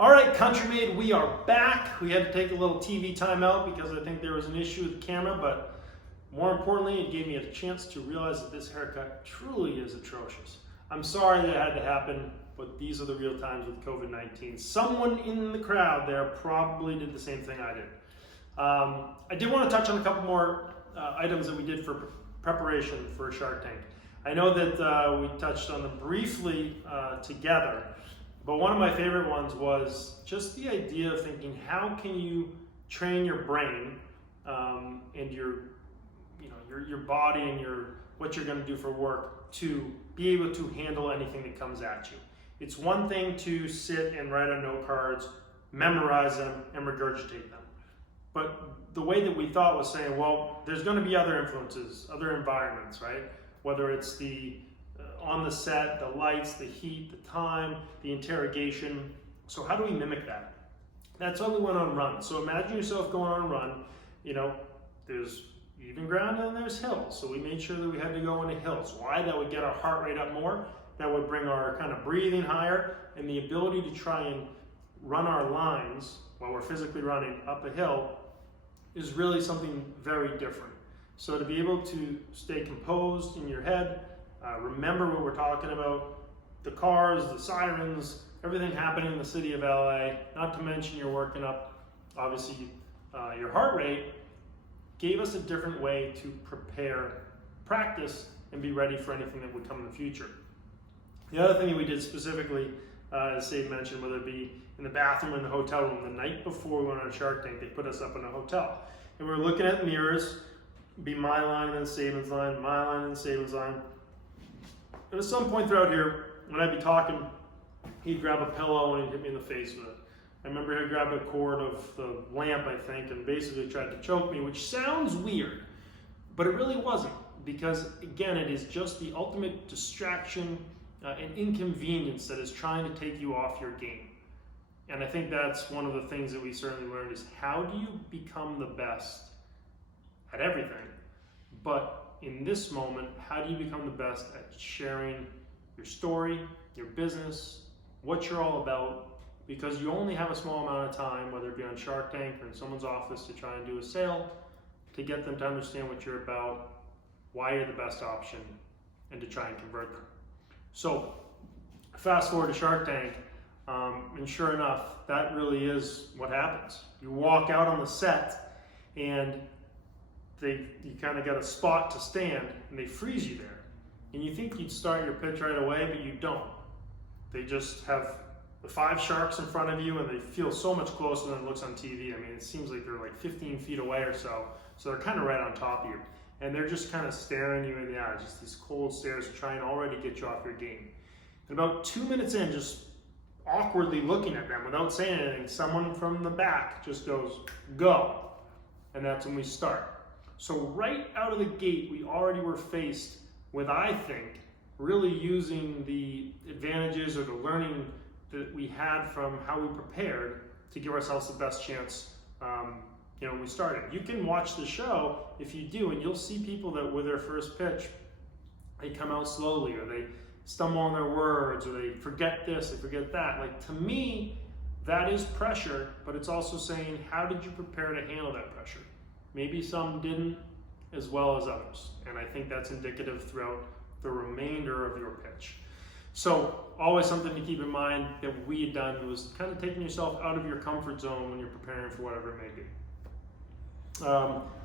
All right, Country Made, we are back. We had to take a little TV time out because I think there was an issue with the camera, but more importantly, it gave me a chance to realize that this haircut truly is atrocious. I'm sorry that it had to happen, but these are the real times with COVID-19. Someone in the crowd there probably did the same thing I did. I did want to touch on a couple more items that we did for preparation for Shark Tank. I know that we touched on them briefly together, but one of my favorite ones was just the idea of thinking, how can you train your brain and your body and what you're going to do for work to be able to handle anything that comes at you. It's one thing to sit and write on note cards, memorize them, and regurgitate them. But the way that we thought was saying, well, there's going to be other influences, other environments, right? Whether it's on the set, the lights, the heat, the time, the interrogation. So how do we mimic that? That's why we went on run. So imagine yourself going on a run. There's even ground and there's hills. So we made sure that we had to go into hills. Why? That would get our heart rate up more. That would bring our kind of breathing higher, and the ability to try and run our lines while we're physically running up a hill is really something very different. So to be able to stay composed in your head, remember what we're talking about, the cars, the sirens, everything happening in the city of LA, not to mention you're working up, obviously, your heart rate, gave us a different way to prepare, practice, and be ready for anything that would come in the future. The other thing that we did specifically, as Save mentioned, whether it be in the bathroom or in the hotel room, the night before we went on Shark Tank, they put us up in a hotel. And we were looking at mirrors, be my line and then Saban's line, my line and Saban's line. And at some point throughout here, when I'd be talking, he'd grab a pillow and he'd hit me in the face with it. I remember he grabbed a cord of the lamp, I think, and basically tried to choke me, which sounds weird, but it really wasn't, because again, it is just the ultimate distraction and inconvenience that is trying to take you off your game. And I think that's one of the things that we certainly learned is, how do you become the best at everything? But in this moment, how do you become the best at sharing your story, your business, what you're all about? Because you only have a small amount of time, whether it be on Shark Tank or in someone's office, to try and do a sale, to get them to understand what you're about, why you're the best option, and to try and convert them. So fast forward to Shark Tank, and sure enough, that really is what happens. You walk out on the set and you kind of got a spot to stand and they freeze you there. And you think you'd start your pitch right away, but you don't. They just have the 5 sharks in front of you and they feel so much closer than it looks on TV. I mean, it seems like they're like 15 feet away or so. So they're kind of right on top of you. And they're just kind of staring you in the eye, just these cold stares trying to already get you off your game. And about 2 minutes in, just awkwardly looking at them without saying anything, someone from the back just goes, go. And that's when we start. So right out of the gate, we already were faced with, I think, really using the advantages or the learning that we had from how we prepared to give ourselves the best chance when we started. You can watch the show if you do, and you'll see people that with their first pitch, they come out slowly, or they stumble on their words, or they forget this, they forget that. Like, to me, that is pressure, but it's also saying, how did you prepare to handle that pressure? Maybe some didn't as well as others, and I think that's indicative throughout the remainder of your pitch. So always something to keep in mind that we had done was kind of taking yourself out of your comfort zone when you're preparing for whatever it may be.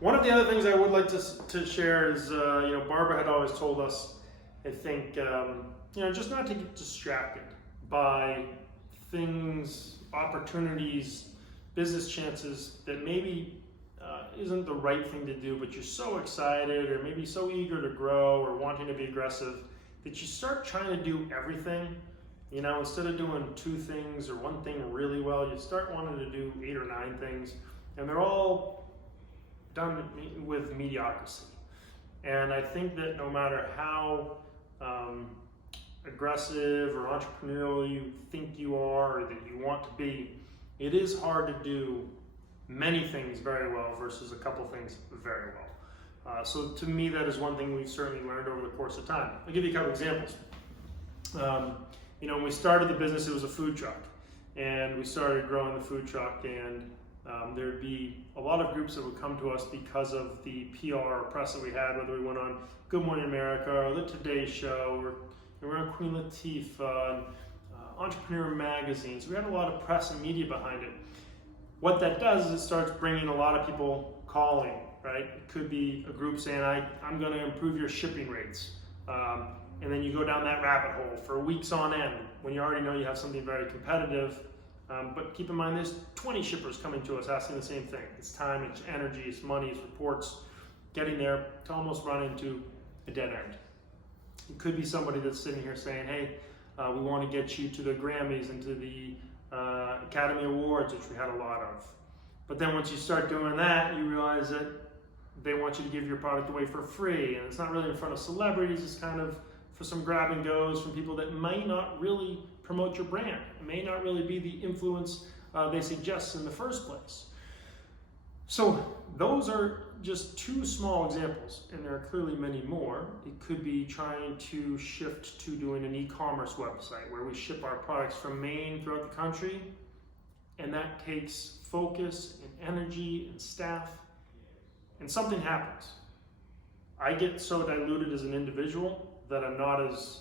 One of the other things I would like to share is, Barbara had always told us, I think, just not to get distracted by things, opportunities, business chances that maybe isn't the right thing to do, but you're so excited or maybe so eager to grow or wanting to be aggressive that you start trying to do everything. Instead of doing 2 things or 1 thing really well, you start wanting to do 8 or 9 things, and they're all done with mediocrity. And I think that no matter how aggressive or entrepreneurial you think you are or that you want to be, it is hard to do many things very well versus a couple things very well. So to me, that is one thing we've certainly learned over the course of time. I'll give you a couple examples. When we started the business, it was a food truck. and we started growing the food truck, and there'd be a lot of groups that would come to us because of the PR or press that we had, whether we went on Good Morning America or the Today Show, or we were on Queen Latifah, Entrepreneur magazines. We had a lot of press and media behind it. What that does is it starts bringing a lot of people calling, right? It could be a group saying, I'm going to improve your shipping rates. And then you go down that rabbit hole for weeks on end when you already know you have something very competitive. But keep in mind, there's 20 shippers coming to us asking the same thing. It's time, it's energy, it's money, it's reports. Getting there to almost run into a dead end. It could be somebody that's sitting here saying, hey, we want to get you to the Grammys and to the Academy Awards, which we had a lot of. But then once you start doing that, you realize that they want you to give your product away for free. And it's not really in front of celebrities, it's kind of for some grab and goes from people that might not really promote your brand. It may not really be the influence they suggest in the first place. So those are just two small examples, and there are clearly many more. It could be trying to shift to doing an e-commerce website where we ship our products from Maine throughout the country, and that takes focus and energy and staff, and something happens. I get so diluted as an individual that I'm not as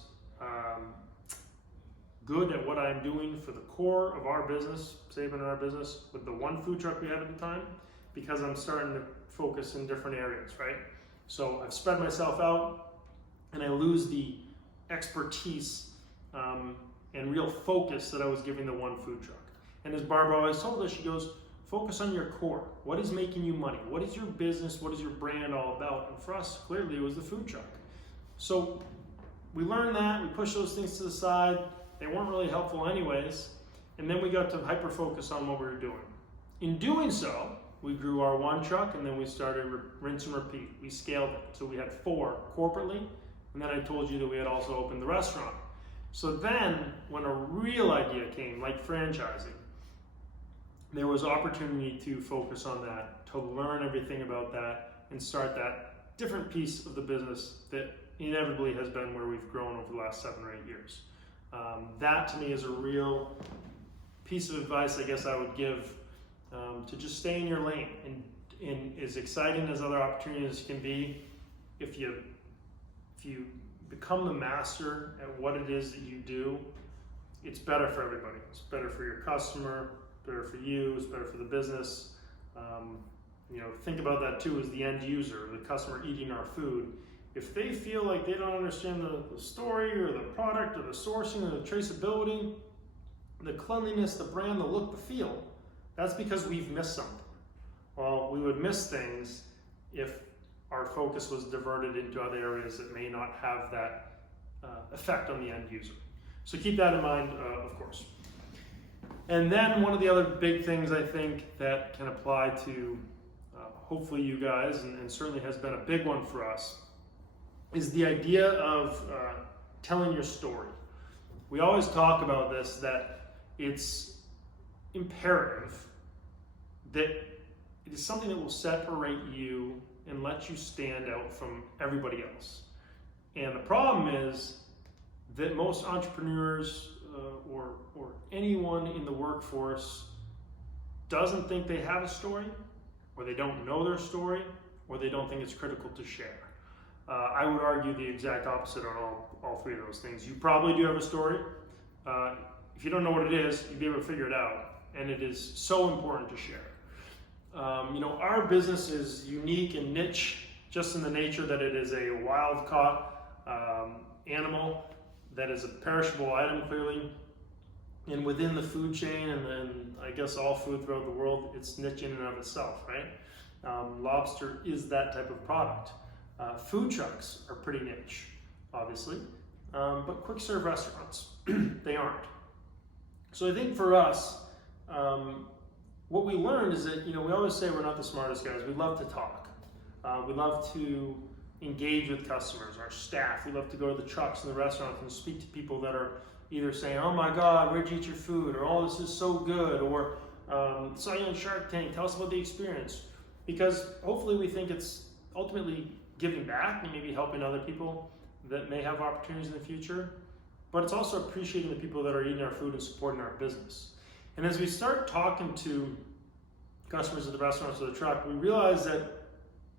good at what I'm doing for the core of our business, saving our business, with the one food truck we had at the time, because I'm starting to focus in different areas, right? So I've spread myself out and I lose the expertise and real focus that I was giving the one food truck. And as Barbara always told us, she goes, focus on your core. What is making you money? What is your business? What is your brand all about? And for us, clearly it was the food truck. So we learned that, we pushed those things to the side. They weren't really helpful anyways. And then we got to hyper-focus on what we were doing. In doing so, we grew our one truck, and then we started rinse and repeat. We scaled it. So we had 4 corporately, and then I told you that we had also opened the restaurant. So then, when a real idea came, like franchising, there was opportunity to focus on that, to learn everything about that, and start that different piece of the business that inevitably has been where we've grown over the last 7 or 8 years. That to me is a real piece of advice I guess I would give, to just stay in your lane. And as exciting as other opportunities can be, if you become the master at what it is that you do, it's better for everybody. It's better for your customer, better for you, it's better for the business. Think about that too as the end user, the customer eating our food. If they feel like they don't understand the story or the product or the sourcing or the traceability, the cleanliness, the brand, the look, the feel, that's because we've missed something. Well, we would miss things if our focus was diverted into other areas that may not have that effect on the end user. So keep that in mind, of course. And then one of the other big things I think that can apply to hopefully you guys, and certainly has been a big one for us, is the idea of telling your story. We always talk about this, that it's imperative that it is something that will separate you and let you stand out from everybody else. And the problem is that most entrepreneurs or anyone in the workforce doesn't think they have a story, or they don't know their story, or they don't think it's critical to share. I would argue the exact opposite on all 3 of those things. You probably do have a story. If you don't know what it is, you'll be able to figure it out, and it is so important to share. Our business is unique and niche just in the nature that it is a wild-caught animal that is a perishable item, clearly. And within the food chain, and then I guess all food throughout the world, it's niche in and of itself, right? Lobster is that type of product. Food trucks are pretty niche, obviously, but quick serve restaurants, they aren't. So I think for us, what we learned is that, we always say we're not the smartest guys. We love to talk. We love to engage with customers, our staff. We love to go to the trucks and the restaurants and speak to people that are either saying, oh my God, where'd you eat your food? Or, oh, this is so good. Or, saw you on Shark Tank, tell us about the experience. Because hopefully we think it's ultimately giving back and maybe helping other people that may have opportunities in the future. But it's also appreciating the people that are eating our food and supporting our business. And as we start talking to customers at the restaurants or the truck, we realize that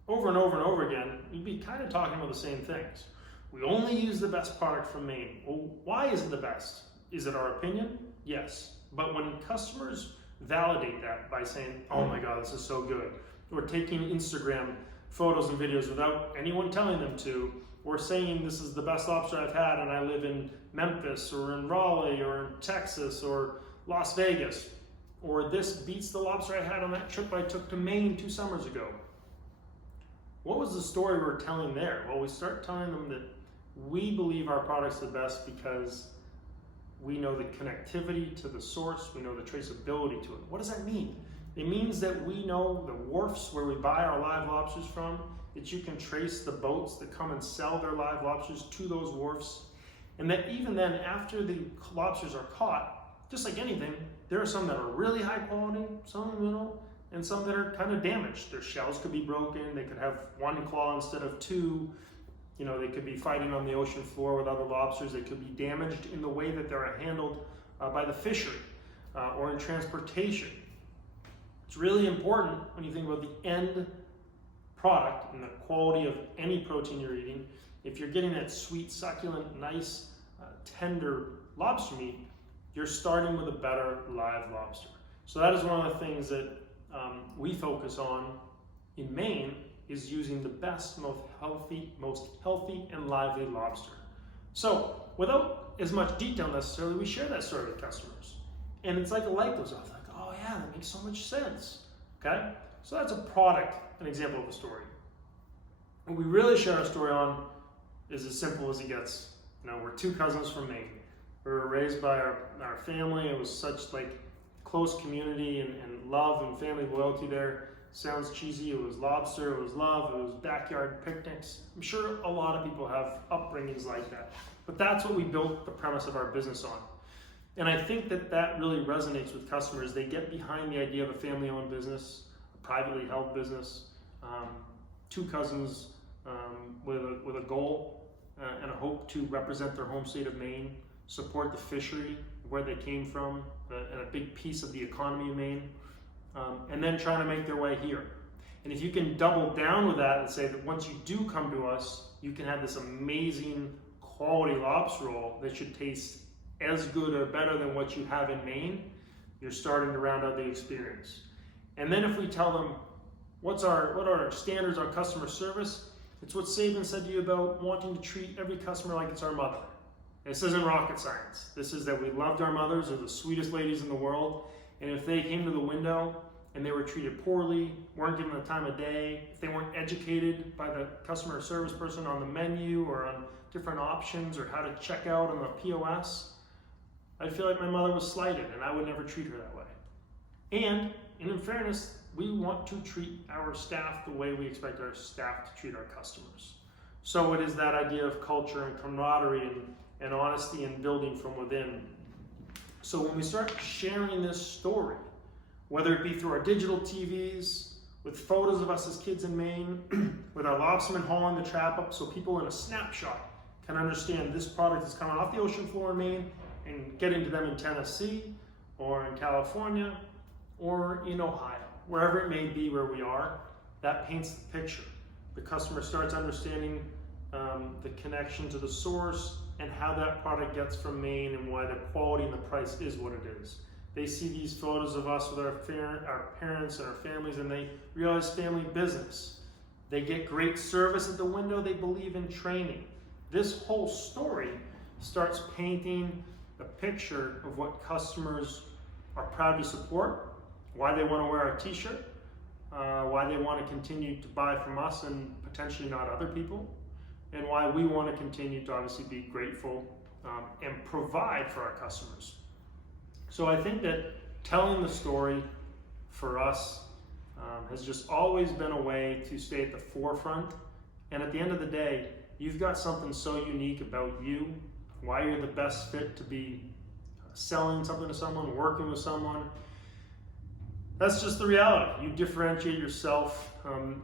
over and over and over again, we'd be kind of talking about the same things. We only use the best product from Maine. Well, why is it the best? Is it our opinion? Yes. But when customers validate that by saying, oh my God, this is so good, or taking Instagram photos and videos without anyone telling them to, or saying this is the best lobster I've had and I live in Memphis or in Raleigh or in Texas or Las Vegas, or this beats the lobster I had on that trip I took to Maine 2 summers ago. What was the story we were telling there? Well, we start telling them that we believe our product's the best because we know the connectivity to the source, we know the traceability to it. What does that mean? It means that we know the wharfs where we buy our live lobsters from, that you can trace the boats that come and sell their live lobsters to those wharfs, and that even then, after the lobsters are caught, just like anything, there are some that are really high quality, some in the middle, and some that are kind of damaged. Their shells could be broken, they could have 1 claw instead of 2. You know, they could be fighting on the ocean floor with other lobsters. They could be damaged in the way that they're handled by the fishery or in transportation. It's really important when you think about the end product and the quality of any protein you're eating. If you're getting that sweet, succulent, nice, tender lobster meat, you're starting with a better live lobster. So that is one of the things that we focus on in Maine, is using the best, most healthy and lively lobster. So without as much detail necessarily, we share that story with customers. And it's like a light goes off, like, oh yeah, that makes so much sense, okay? So that's a product, an example of a story. What we really share our story on is as simple as it gets. You know, we're 2 cousins from Maine. We were raised by our family. It was such like close community and love and family loyalty there. Sounds cheesy, it was lobster, it was love, it was backyard picnics. I'm sure a lot of people have upbringings like that. But that's what we built the premise of our business on. And I think that that really resonates with customers. They get behind the idea of a family-owned business, a privately held business, 2 cousins with a goal and a hope to represent their home state of Maine, support the fishery, where they came from, and a big piece of the economy of Maine. And then trying to make their way here. And if you can double down with that and say that once you do come to us, you can have this amazing quality lobster roll that should taste as good or better than what you have in Maine, you're starting to round out the experience. And then if we tell them what are our standards on customer service, it's what Sabin said to you about wanting to treat every customer like it's our mother. This isn't rocket science. This is that we loved our mothers, they're the sweetest ladies in the world, and if they came to the window and they were treated poorly, weren't given the time of day, if they weren't educated by the customer service person on the menu or on different options or how to check out on the POS, I'd feel like my mother was slighted and I would never treat her that way. And in fairness, we want to treat our staff the way we expect our staff to treat our customers. So it is that idea of culture and camaraderie and honesty and building from within. So when we start sharing this story, whether it be through our digital TVs, with photos of us as kids in Maine, with our lobstermen hauling the trap up so people in a snapshot can understand this product is coming off the ocean floor in Maine and getting to them in Tennessee or in California or in Ohio, wherever it may be where we are, that paints the picture. The customer starts understanding the connection to the source and how that product gets from Maine and why the quality and the price is what it is. They see these photos of us with our parents and our families, and they realize family business. They get great service at the window. They believe in training. This whole story starts painting a picture of what customers are proud to support, why they want to wear our t-shirt, why they want to continue to buy from us and potentially not other people, and why we want to continue to obviously be grateful and provide for our customers. So I think that telling the story for us has just always been a way to stay at the forefront. And at the end of the day, you've got something so unique about you, why you're the best fit to be selling something to someone, working with someone. That's just the reality. You differentiate yourself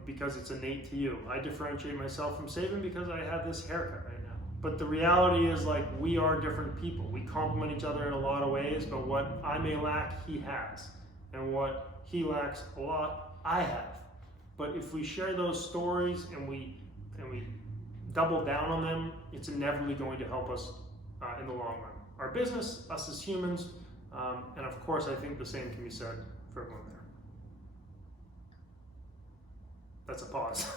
because it's innate to you. I differentiate myself from Sabin because I have this haircut right now. But the reality is, like, we are different people. We complement each other in a lot of ways, but what I may lack, he has. And what he lacks a lot, I have. But if we share those stories and we double down on them, it's inevitably going to help us in the long run. Our business, us as humans, and of course, I think the same can be said for everyone there. That's a pause.